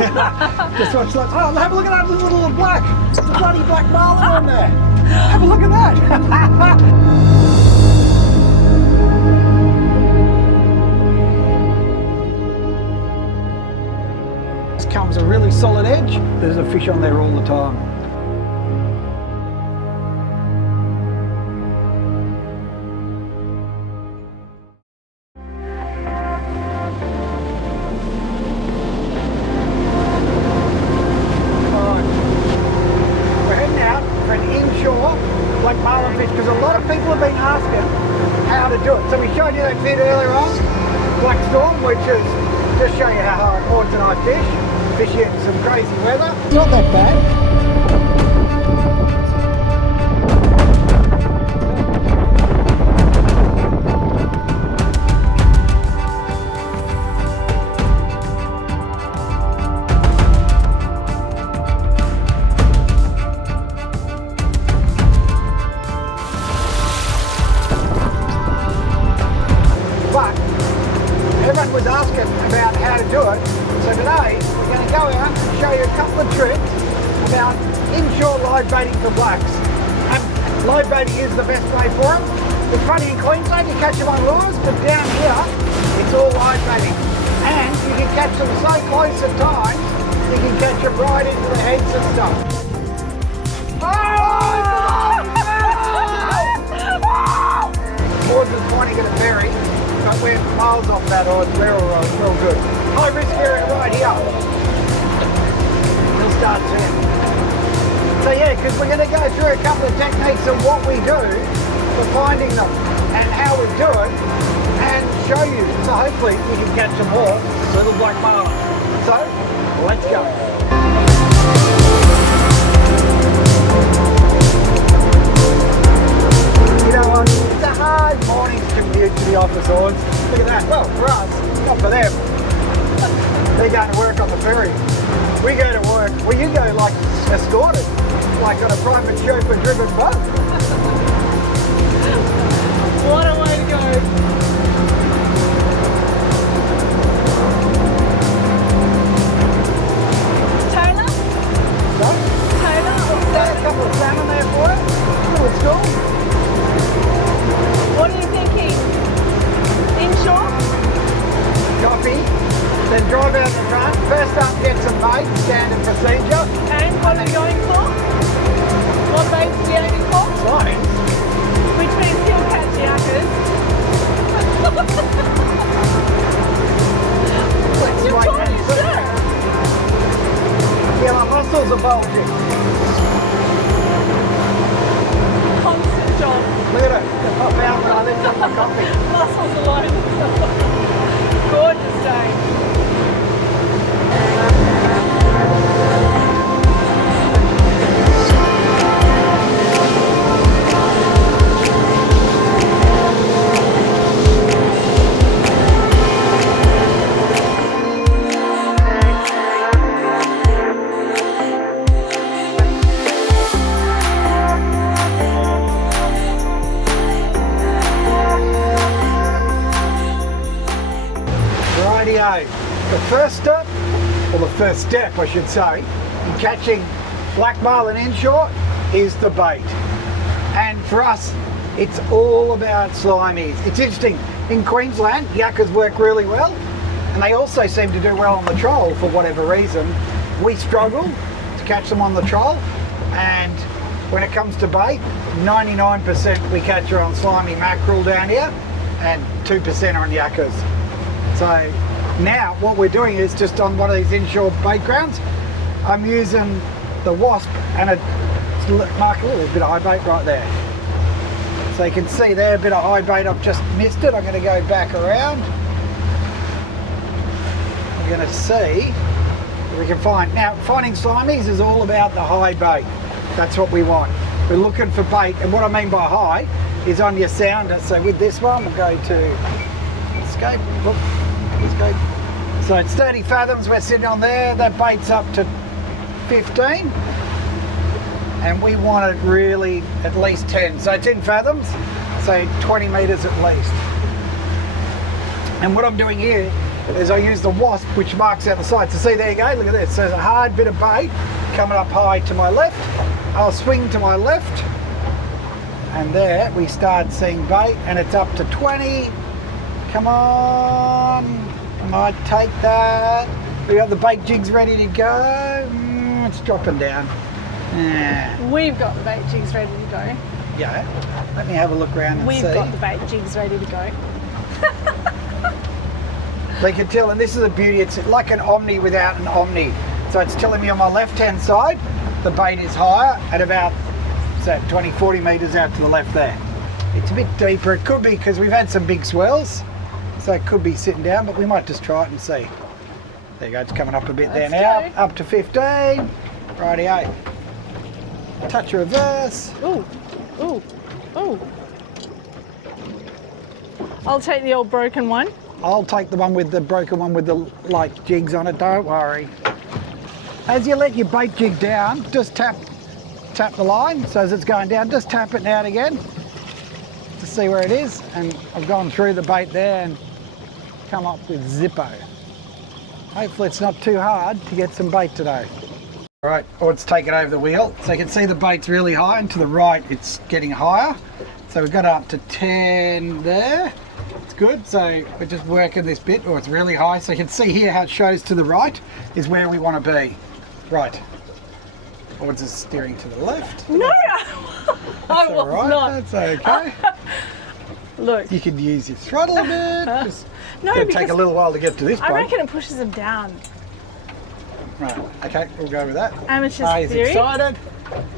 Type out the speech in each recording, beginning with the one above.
Just watch that. Oh, have a look at that little black. It's a bloody black marlin on there. Have a look at that. This comes a really solid edge. There's a fish on there all the time. Because a lot of people have been asking how to do it. So we showed you that vid earlier on, Black Storm, which is just show you how Auds and I fish in some crazy weather. It's not that bad. Everyone was asking about how to do it, so today we're going to go out and show you a couple of tricks about inshore live baiting for blacks. And live baiting is the best way for them. It's funny, in Queensland you catch them on lures, but down here it's all live baiting. And you can catch them so close at times, you can catch them right into the heads and stuff. More than pointing at a berry. But we're miles off that, or it's real good. High risk area right here. We'll start soon. So yeah, because we're going to go through a couple of techniques of what we do for finding them and how we do it and show you. So hopefully we can catch some more little black marlin. So let's go. You know what? It's a hard morning's commute to the office, Auds. Look at that. Well, for us, not for them. They're going to work on the ferry. We go to work. Well, you go like escorted, like on a private chauffeur-driven boat. What a way to go. A couple of salmon there for it. Little school. What are you thinking? Inshore? Coffee. Then drive out the front. First up, get some bait, standard procedure. And what are we going for? What baits are you aiming for? Lines. Which means he'll catch yakkers. You're trying to shirt. Yeah, my muscles are bulging. Constant job. Look at it. They pop out when I lift up my coffee. Muscles alone. Gorgeous day. The first step, or the first step I should say, in catching black marlin inshore is the bait. And for us, it's all about slimies. It's interesting, in Queensland, yakkers work really well, and they also seem to do well on the troll for whatever reason. We struggle to catch them on the troll, and when it comes to bait, 99% we catch her on slimy mackerel down here, and 2% on yakkers. So now what we're doing is just on one of these inshore bait grounds, I'm using the wasp and mark a little bit of high bait right there. So you can see there a bit of high bait, I've just missed it. I'm going to go back around. I'm going to see if we can find. Now finding slimies is all about the high bait. That's what we want. We're looking for bait, and what I mean by high is on your sounder. So with this one we'll go to escape. Escape. So it's 30 fathoms we're sitting on there. That bait's up to 15, and we want it really at least 10. So it's in fathoms, so 20 meters at least. And what I'm doing here is I use the wasp, which marks out the side. So see, there you go, look at this. So there's a hard bit of bait coming up high to my left. I'll swing to my left, and there we start seeing bait, and it's up to 20. Come on, I might take that. We got the bait jigs ready to go. It's dropping down. We've got the bait jigs ready to go. Yeah, let me have a look around and We've see. got the bait jigs ready to go. They can tell, and this is the beauty, it's like an omni without an omni. So it's telling me on my left-hand side, the bait is higher at about, so 20, 40 metres out to the left there. It's a bit deeper. It could be because we've had some big swells, so it could be sitting down, but we might just try it and see. There you go, it's coming up a bit there now. Let's Up to 15. Rightio. Touch reverse. Ooh, ooh, ooh. I'll take the old broken one. I'll take the one with the broken one with the like jigs on it, don't worry. As you let your bait jig down, just tap the line, so as it's going down, just tap it out again to see where it is. And I've gone through the bait there and come up with Zippo. Hopefully it's not too hard to get some bait today. All right, let's take it over the wheel. So you can see the bait's really high, and to the right it's getting higher. So we've got up to 10 there. It's good, so we're just working this bit. Oh, it's really high. So you can see here how it shows to the right is where we want to be. Right. Odds is steering to the left. No, I All was right, not. that's okay. Look. You could use your throttle a bit. Just No, gonna because take a little while to get to this I point. reckon it pushes them down. Right, okay, we'll go with that. Amateur's He's theory. excited.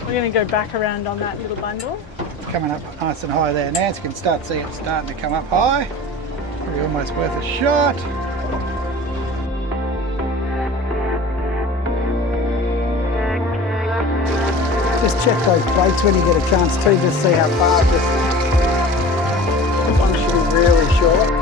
We're going to go back around on that little bundle. It's coming up nice and high there now, so you can start seeing it starting to come up high. Probably almost worth a shot. Just check those baits when you get a chance too, just see how far. This one should be really short.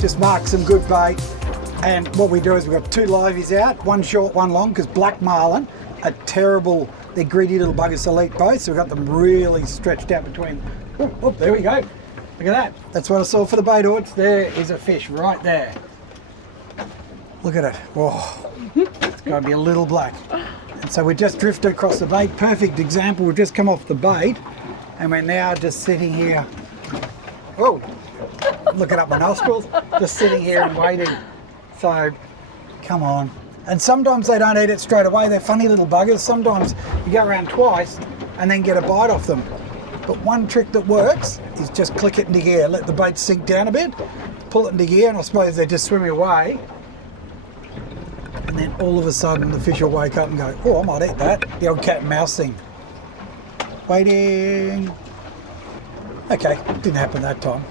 Just mark some good bait, and what we do is we've got 2 liveys out, one short, one long, because black marlin are terrible. They're greedy little buggers, so they'll eat both, so we've got them really stretched out between. Oh, there we go. Look at that. That's what I saw for the bait, Orts. There is a fish right there. Look at it. Oh, it's going to be a little black. And so we just drifted across the bait. Perfect example. We've just come off the bait, and we're now just sitting here. Oh, looking up my nostrils, just sitting here and waiting. So, come on. And sometimes they don't eat it straight away. They're funny little buggers. Sometimes you go around twice and then get a bite off them. But one trick that works is just click it into gear. Let the bait sink down a bit, pull it into gear, and I suppose they're just swimming away. And then all of a sudden the fish will wake up and go, oh, I might eat that. The old cat and mouse thing. Waiting. Okay, didn't happen that time.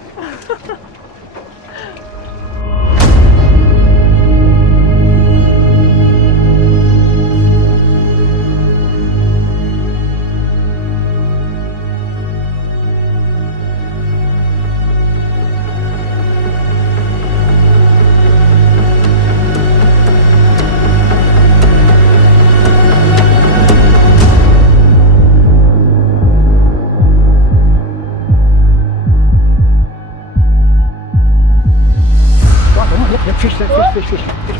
Fish,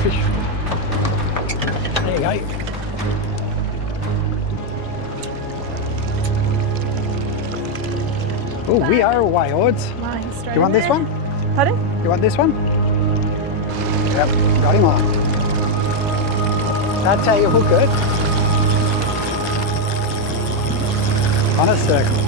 fish. There you go. Oh, we are away, Odds. You want this one? Pardon? You want this one? Yep, got him on. That's how you hook it. On a circle.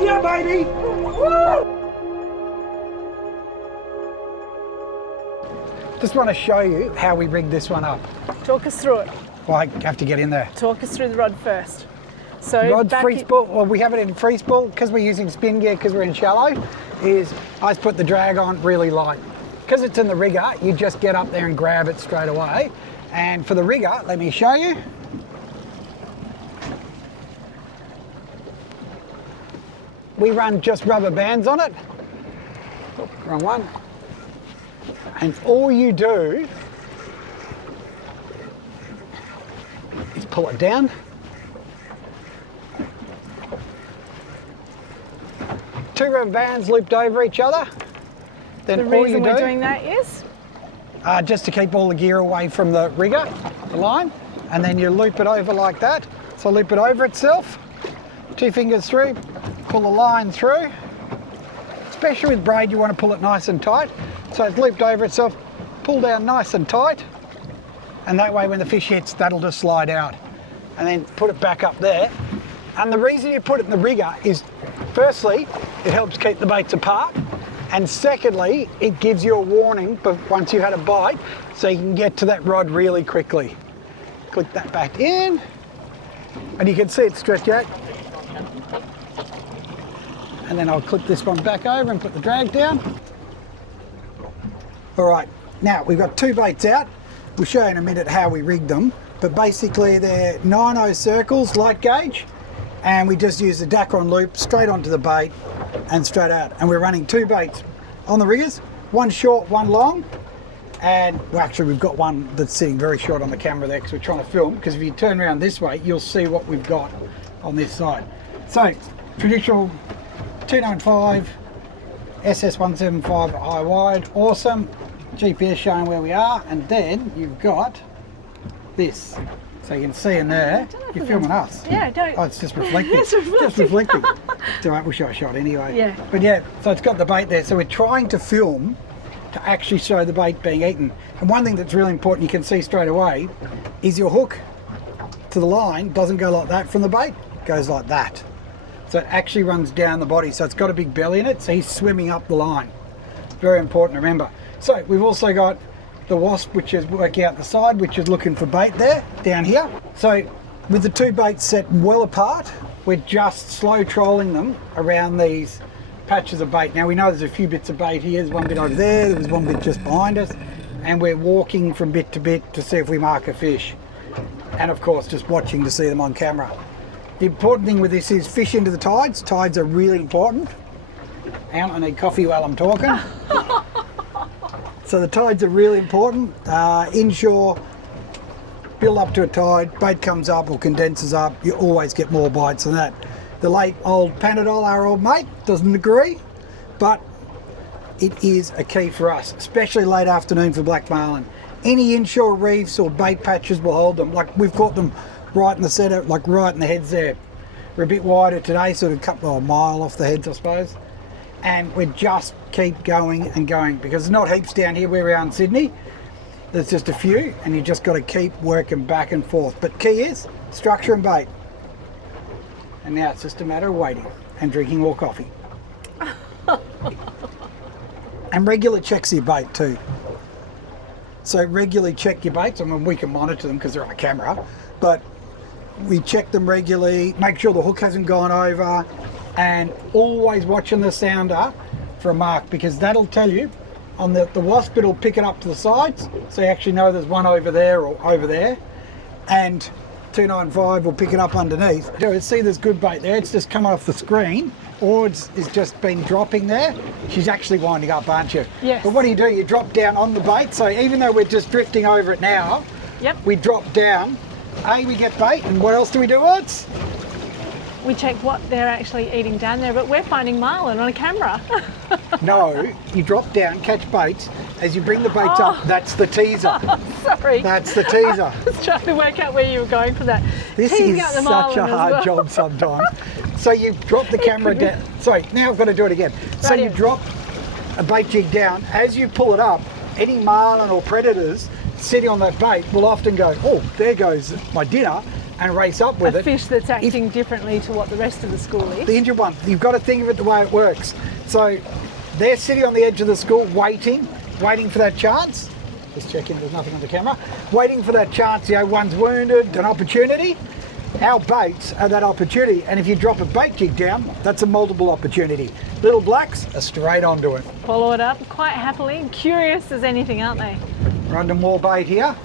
Yeah, baby! Woo! Just want to show you how we rigged this one up. Talk us through it. Well, I have to get in there. Talk us through the rod first. So Rod's back free spool. Well, we have it in free spool because we're using spin gear because we're in shallow. Is I just put the drag on really light. Because it's in the rigger, you just get up there and grab it straight away. And for the rigger, let me show you. We run just rubber bands on it. Oh, wrong one. And all you do is pull it down. Two rubber bands looped over each other. Then the all reason you do, we're doing that is? just to keep all the gear away from the rigger, the line, and then you loop it over like that. So loop it over itself, 2 fingers through, pull the line through. Especially with braid, you want to pull it nice and tight. So it's looped over itself, pull down nice and tight, and that way when the fish hits, that'll just slide out. And then put it back up there. And the reason you put it in the rigger is, firstly, it helps keep the baits apart. And secondly, it gives you a warning once you've had a bite, so you can get to that rod really quickly. Click that back in, and you can see it stretch out. And then I'll clip this one back over and put the drag down. All right, now we've got 2 baits out. We'll show you in a minute how we rigged them, but basically they're 9/0 circles, light gauge, and we just use the Dacron loop straight onto the bait and straight out. And we're running 2 baits on the riggers, one short, one long. And well, actually we've got one that's sitting very short on the camera there because we're trying to film, because if you turn around this way, you'll see what we've got on this side. So, traditional 295 SS175 high wide, awesome. GPS showing where we are, and then you've got this. So you can see in there, you're filming us. Yeah, don't. Oh, it's just reflecting. It's reflecting. Just reflecting. It's all right, we'll show a shot anyway. Yeah. But yeah, so it's got the bait there. So we're trying to film to actually show the bait being eaten. And one thing that's really important, you can see straight away, is your hook to the line doesn't go like that from the bait, it goes like that. So it actually runs down the body, so it's got a big belly in it, so he's swimming up the line. Very important to remember. So we've also got the wasp, which is working out the side, which is looking for bait there, down here. So with the 2 baits set well apart, we're just slow trolling them around these patches of bait. Now we know there's a few bits of bait here, there's one bit over there, there's one bit just behind us, and we're walking from bit to bit to see if we mark a fish. And of course, just watching to see them on camera. The important thing with this is fish into the tides. Tides are really important. And I need coffee while I'm talking. So the tides are really important. Inshore, build up to a tide, bait comes up or condenses up, you always get more bites than that. The late old Panadol, our old mate, doesn't agree, but it is a key for us, especially late afternoon for black marlin. Any inshore reefs or bait patches will hold them. Like we've caught them right in the centre, like right in the heads there. We're a bit wider today, sort of a couple of mile off the heads, I suppose. And we just keep going and going because there's not heaps down here where we are in Sydney. There's just a few, and you just got to keep working back and forth. But key is structure and bait. And now it's just a matter of waiting and drinking more coffee. And regular checks your bait too. So regularly check your baits. I mean, we can monitor them because they're on a camera, but we check them regularly, make sure the hook hasn't gone over, and always watching the sounder for a mark, because that'll tell you on the wasp, it'll pick it up to the sides, so you actually know there's one over there or over there, and 295 will pick it up underneath. See, there's good bait there, it's just come off the screen. Auds has just been dropping there. She's actually winding up, aren't you? Yes. But what do? You drop down on the bait, so even though we're just drifting over it now, Yep. we drop down, we get bait, and what else do we do, Auds? We check what they're actually eating down there, but we're finding marlin on a camera. No, you drop down, catch baits. As you bring the baits up, that's the teaser. Sorry. That's the teaser. I was trying to work out where you were going for that. This Teasing is out the such a marlin as hard well. job sometimes. So you drop the camera down. Sorry, now I've got to do it again. So you Rightio. drop a bait jig down. As you pull it up, any marlin or predators sitting on that bait will often go, oh, there goes my dinner. and race up with A it. fish that's acting differently to what the rest of the school is. The injured one, you've got to think of it the way it works. So they're sitting on the edge of the school waiting for that chance. Just checking there's nothing on the camera. Waiting for that chance, one's wounded, an opportunity. Our baits are that opportunity, and if you drop a bait jig down, that's a multiple opportunity. Little blacks are straight onto it. Follow it up quite happily, curious as anything, aren't they? We're under more bait here.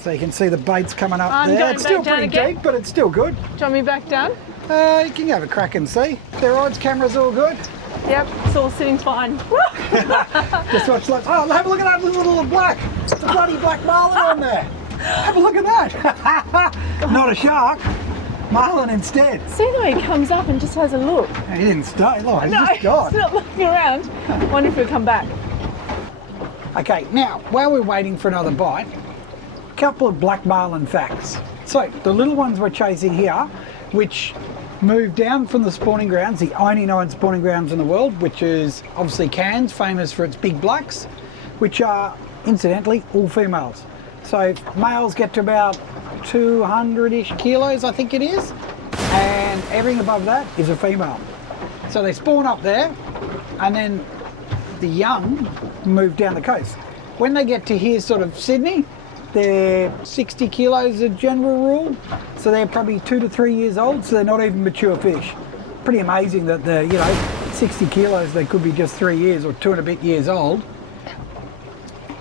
So you can see the bait's coming up I'm there. going It's back still down pretty again. deep, but it's still good. Do you want me back down? You can have a crack and see. Their odds camera's all good. Yep, it's all sitting fine. Just watch that. Oh, have a look at that little black. It's a bloody black marlin on there. Have a look at that. Not a shark. Marlin instead. See the way he comes up and just has a look. He didn't stay. Oh, he's No, just gone. he's not looking around. Wonder if he'll come back. Okay, now, while we're waiting for another bite, a couple of black marlin facts. So, the little ones we're chasing here, which moved down from the spawning grounds, the only known spawning grounds in the world, which is obviously Cairns, famous for its big blacks, which are, incidentally, all females. So, males get to about 200-ish kilos, I think it is, and everything above that is a female. So they spawn up there, and then the young move down the coast. When they get to here, sort of Sydney, they're 60 kilos as a general rule, so they're probably 2 to 3 years old, so they're not even mature fish. Pretty amazing that they're, 60 kilos, they could be just 3 years or 2 and a bit years old.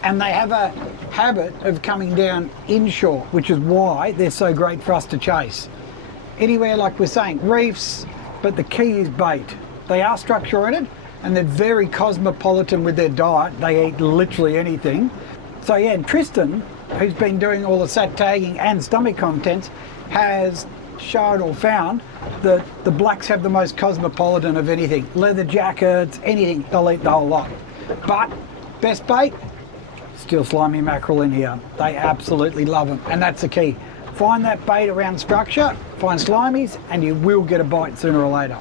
And they have a habit of coming down inshore, which is why they're so great for us to chase. Anywhere, like we're saying, reefs, but the key is bait. They are structure oriented and they're very cosmopolitan with their diet. They eat literally anything. So yeah, and Tristan, who's been doing all the sat tagging and stomach contents, has shown or found that the blacks have the most cosmopolitan of anything. Leather jackets, anything, they'll eat the whole lot. But best bait, still slimy mackerel in here. They absolutely love them, and that's the key. Find that bait around structure, find slimies, and you will get a bite sooner or later.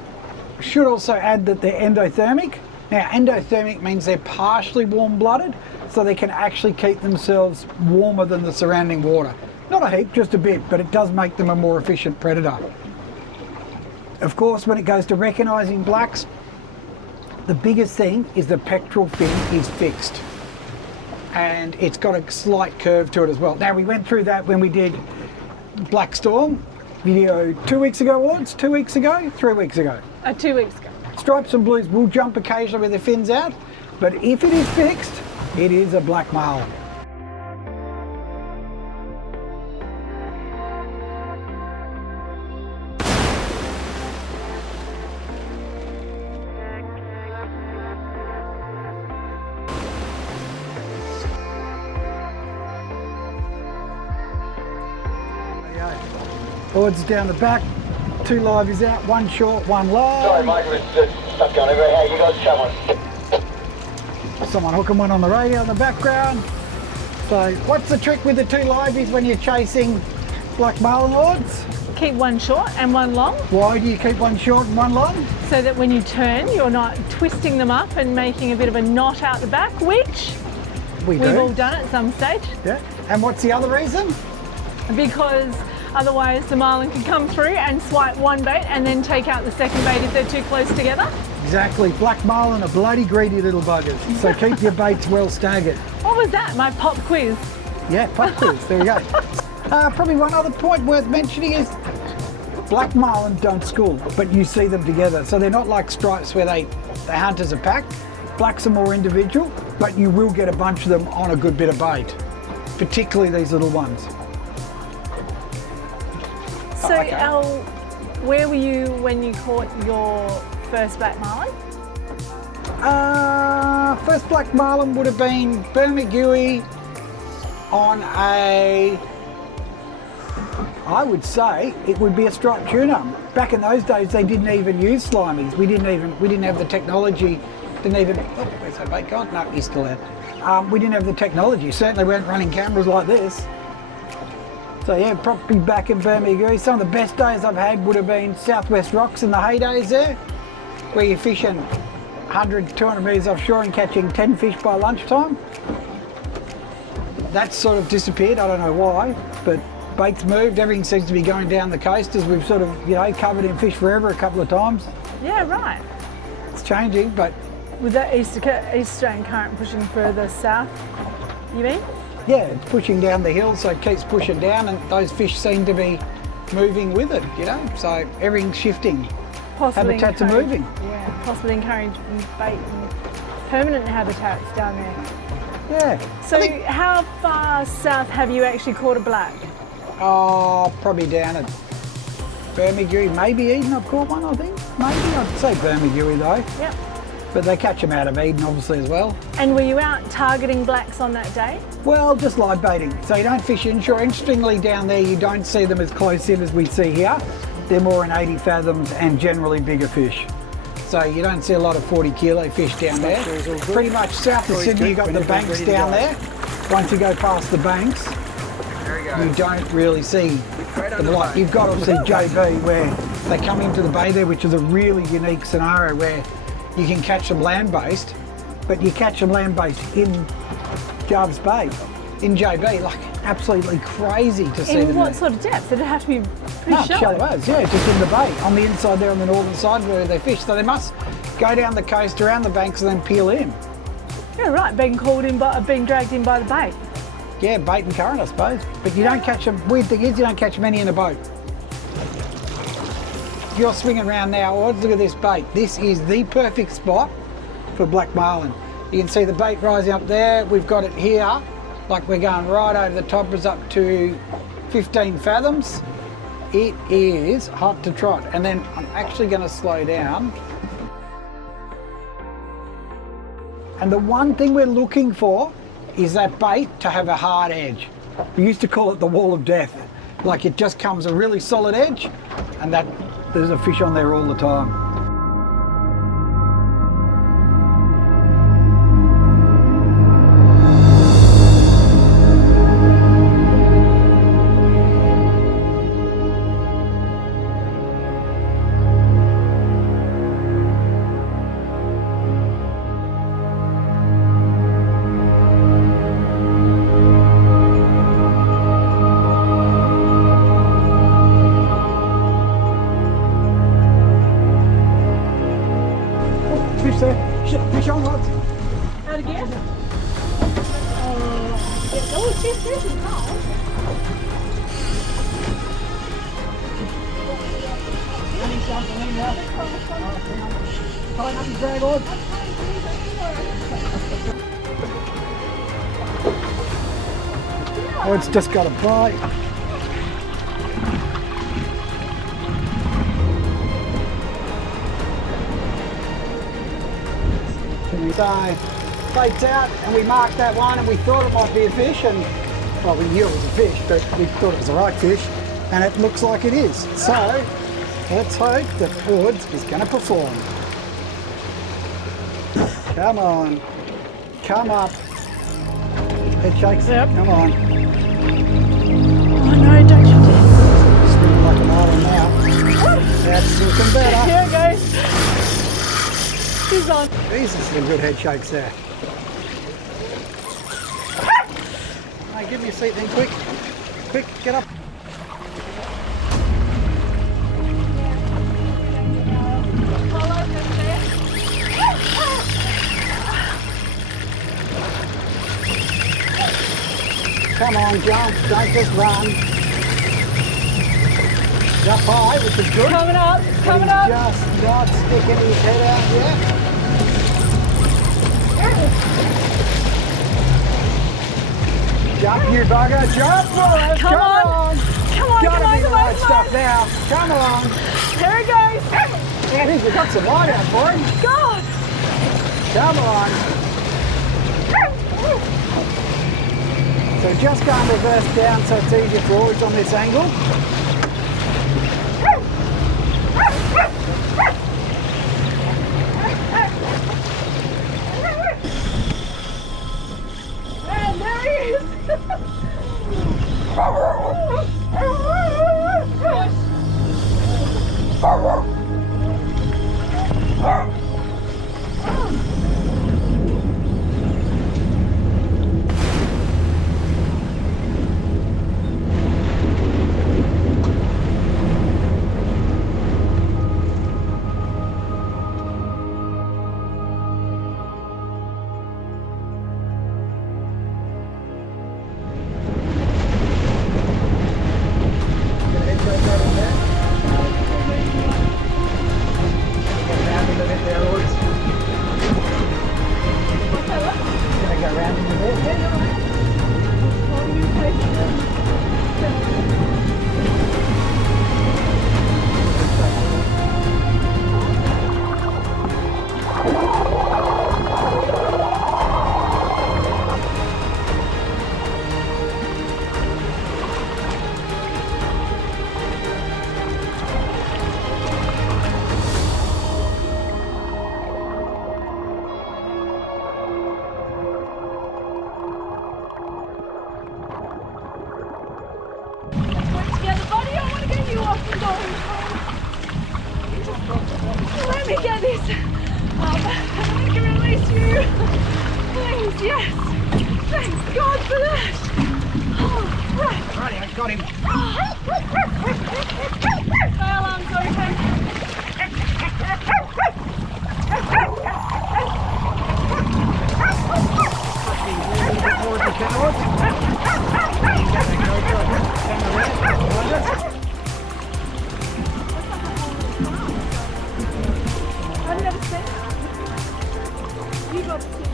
Should also add that they're endothermic. Now, endothermic means they're partially warm-blooded, so they can actually keep themselves warmer than the surrounding water. Not a heap, just a bit, but it does make them a more efficient predator. Of course, when it goes to recognising blacks, the biggest thing is the pectoral fin is fixed. And it's got a slight curve to it as well. Now, we went through that when we did Black Storm video 2 weeks ago, Auds, 2 weeks ago, 3 weeks ago. 2 weeks ago. Stripes and blues will jump occasionally with their fins out, but if it is fixed, it is a black marlin. Auds down the back, 2 liveys out, 1 short, 1 long. Sorry, Michael, it's stuck going everywhere. Hey, you got someone? Someone hooking one on the radio in the background. So what's the trick with the 2 liveys when you're chasing black marlin, Auds? Keep one short and one long, Why do you keep 1 short and 1 long? so that when you turn, you're not twisting them up and making a bit of a knot out the back, which We we've do. all done at some stage. Yeah. And what's the other reason? Because otherwise the marlin can come through and swipe one bait and then take out the second bait if they're too close together. Exactly. Black marlin are bloody greedy little buggers. So keep your baits well staggered. What was that? My pop quiz. Yeah, pop quiz. There we go. Probably one other point worth mentioning is black marlin don't school, but you see them together. So they're not like stripes where they hunt as a pack. Blacks are more individual, but you will get a bunch of them on a good bit of bait, particularly these little ones. So, Okay. Al, where were you when you caught your first black marlin? First black marlin would have been Bermagui on I would say it would be a striped tuna. Back in those days, they didn't even use slimies. We didn't have the technology. Oh, where's that bait gone? No, he's still out. We didn't have the technology. Certainly weren't running cameras like this. So yeah, probably back in Bermagui. Some of the best days I've had would have been Southwest Rocks in the heydays there, where you're fishing 100, 200 metres offshore and catching 10 fish by lunchtime. That's sort of disappeared, I don't know why, but Bait's moved, everything seems to be going down the coast as we've sort of, you know, covered in fish forever a couple of times. Yeah, right. It's changing, but With that eastern current pushing further south, you mean? yeah, it's pushing down the hill, so it keeps pushing down, and those fish seem to be moving with it, you know, so everything's shifting. Possibly Habitats are moving. Yeah, possibly encouraging bait and permanent habitats down there. Yeah. So how far south have you actually caught a black? Oh, probably down at Bermagui, maybe Eden I've caught one, I think. Maybe, I'd say Bermagui though. Yep. But they catch them out of Eden obviously as well. And were you out targeting blacks on that day? Well, just live baiting. So you don't fish inshore. Interestingly, down there you don't see them as close in as we see here. They're more in 80 fathoms and generally bigger fish. So you don't see a lot of 40 kilo fish down there. Pretty much south of Sydney, you've got the banks down there. Once you go past the banks, you don't really see the black. You've got obviously JB where they come into the bay there, which is a really unique scenario where you can catch them land-based, but you catch them land-based in Jarvis Bay, in JB, like absolutely crazy to see them. In what there. sort of depth? Did it have to be pretty No, shallow? shallow as, yeah, just in the bay, on the inside there on the northern side where they fish. So they must go down the coast, around the banks and then peel in. Yeah, right, being called in by, being dragged in by the bait. Yeah, bait and current, I suppose. But you don't catch them, weird thing is you don't catch many in a boat. If you're swinging around now, look at this bait. This is the perfect spot for black marlin. You can see the bait rising up there. We've got it here, like we're going right over the top, is up to 15 fathoms. It is hot to trot. And then I'm actually going to slow down. And the one thing we're looking for is that bait to have a hard edge. We used to call it the wall of death. Like it just comes a really solid edge, and that there's a fish on there all the time. Fish there, fish on rods. Out again? Oh, it's just Oh, it's just got a bite. So, bait's out and we marked that one and we thought it might be a fish, and well, we knew it was a fish, but we thought it was the right fish, and it looks like it is. So let's hope that Auds is going to perform. Come on, come up. Head shakes. Yep. Come on. Oh no, don't you dare. Spinning like a marlin now. That's looking better. Here it goes. She's on. Jesus, some good head shakes there. Hey, give me a seat then, quick. Quick, get up. Come on, jump, don't just run. Jump high, which is good. Coming up, coming up. Just not sticking his head out yet. Jump, you bugger, jump for it. Come on. Come on, Gotta come on, be the come right on, come stuff on. now. Come along. Here it goes. I think we've got some light out for him. God. Come on. So just go and reverse down so it's easier for Auds on this angle. And there he is. Let me get this up. I can release you. Please, yes. Thank God for that. Oh, right. Righty, I got him. Fire alarm's okay. I've never seen it. You got to see